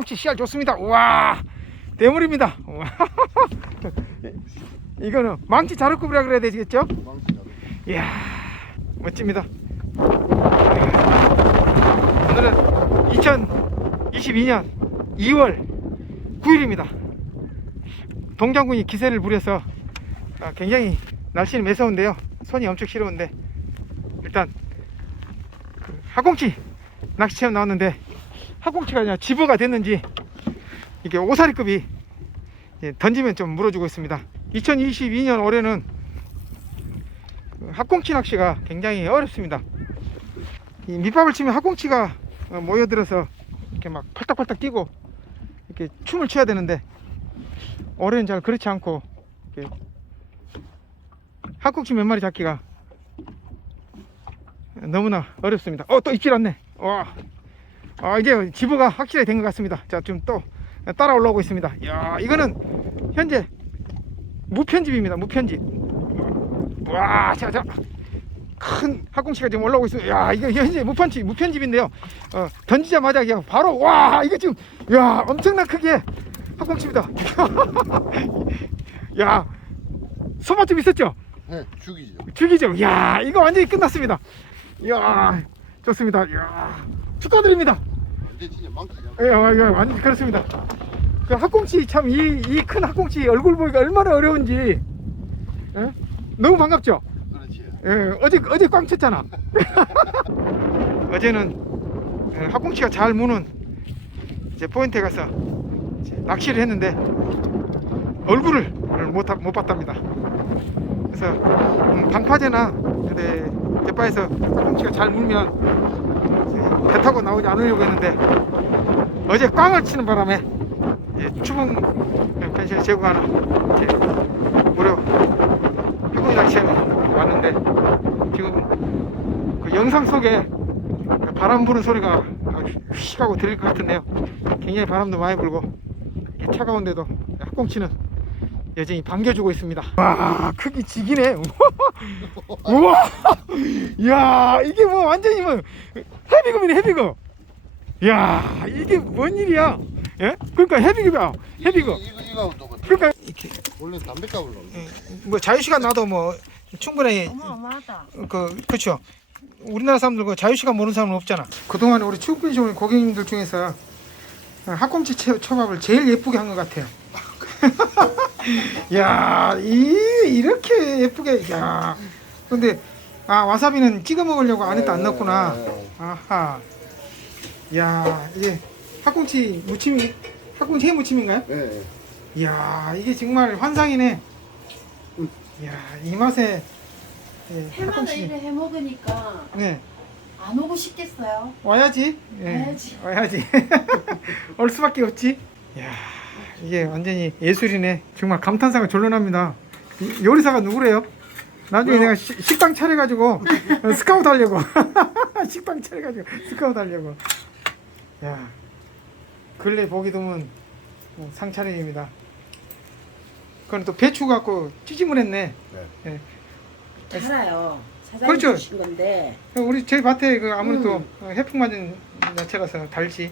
학꽁치 씨알 좋습니다. 우와 대물입니다. 우와. 이거는 망치 자루급이라 그래야 되겠죠? 이야 멋집니다. 오늘은 2022년 2월 9일입니다. 동장군이 기세를 부려서 아, 굉장히 날씨는 매서운데요. 손이 엄청 시려운데 일단 그 학꽁치 낚시 체험 나왔는데 학꽁치가 그냥 집어가 됐는지 이게 오사리급이 예, 던지면 좀 물어주고 있습니다. 2022년 올해는 그 학꽁치 낚시가 굉장히 어렵습니다. 이 밑밥을 치면 학꽁치가 어, 모여들어서 이렇게 막 팔딱팔딱 뛰고 이렇게 춤을 춰야 되는데 올해는 잘 그렇지 않고 이렇게 학꽁치 몇 마리 잡기가 너무나 어렵습니다. 어, 또 입질 왔네. 와. 아, 이제 지부가 확실히 된 것 같습니다. 자, 지금 또 따라 올라오고 있습니다. 야, 이거는 현재 무편집입니다. 무편집. 와, 자, 자. 큰 학꽁치가 지금 올라오고 있습니다. 야, 이거 현재 무편집, 무편집인데요. 어, 던지자마자 그냥 바로, 와, 이거 지금, 야, 엄청난 크기의 학꽁치입니다. 야, 소맛 좀 있었죠? 네, 죽이죠. 죽이죠. 야, 이거 완전히 끝났습니다. 이야, 좋습니다. 이야, 축하드립니다. 진짜. 예, 어, 예, 완전 그렇습니다. 그 학꽁치 참 이 이 큰 학꽁치 얼굴 보기가 얼마나 어려운지 예? 너무 반갑죠. 그렇지. 예, 어제 어제 꽝 쳤잖아. 어제는 예, 학꽁치가 잘 무는 이제 포인트에 가서 이제 낚시를 했는데 얼굴을 못, 하- 못 봤답니다. 그래서 음, 방파제나 근데 갯바에서 학꽁치가 잘 물면 배 타고 나오지 않으려고 했는데 어제 꽝을 치는 바람에 추궁 펜션에 제공하는 무료 학꽁이 낚시에 왔는데 지금 그 영상 속에 바람 부는 소리가 휙 하고 들릴 것 같은데요. 굉장히 바람도 많이 불고 차가운데도 학꽁치는 여전히 반겨주고 있습니다. 와 크기 지기네. 우와, 야 이게 뭐 완전히 뭐 헤비급이네 헤비급. 야 이게 뭔 일이야? 예? 그러니까 헤비급이야 헤비급. 이거 이거 또 같아. 그러니까 이렇게 원래 담배값을 넣는. 뭐 자유 시간 나도 뭐 충분히 어마어마하다. 그 그렇죠. 우리나라 사람들 그 자유 시간 모르는 사람은 없잖아. 그동안 우리 축구pension 고객님들 중에서 학꽁치 초- 초밥을 제일 예쁘게 한 것 같아요. 야, 이 이렇게 예쁘게 야. 근데 아 와사비는 찍어 먹으려고 안에다 안 넣었구나. 아하. 야, 이게 학꽁치 무침이 학꽁치 해 무침인가요? 네. 이야, 이게 정말 환상이네. 음. 이야, 이 맛에 예, 해마다 학꽁치. 이래 해 먹으니까 네. 안 오고 싶겠어요. 와야지. 예, 와야지. 와야지. 올 수밖에 없지. 야, 이게 완전히 예술이네. 정말 감탄사가 절로납니다. 이 요리사가 누구래요? 나중에? 내가 시- 식당 차려가지고 어, 스카우트 하려고. 식당 차려가지고 스카우트 하려고. 야, 근래 보기 드문 어, 상차림입니다. 그건 또 배추 갖고 찌짐을 했네. 달아요. 사장님 그렇죠. 주신 건데 우리 저희 밭에 그 아무래도 음. 어, 해풍 맞은 야채라서 달지.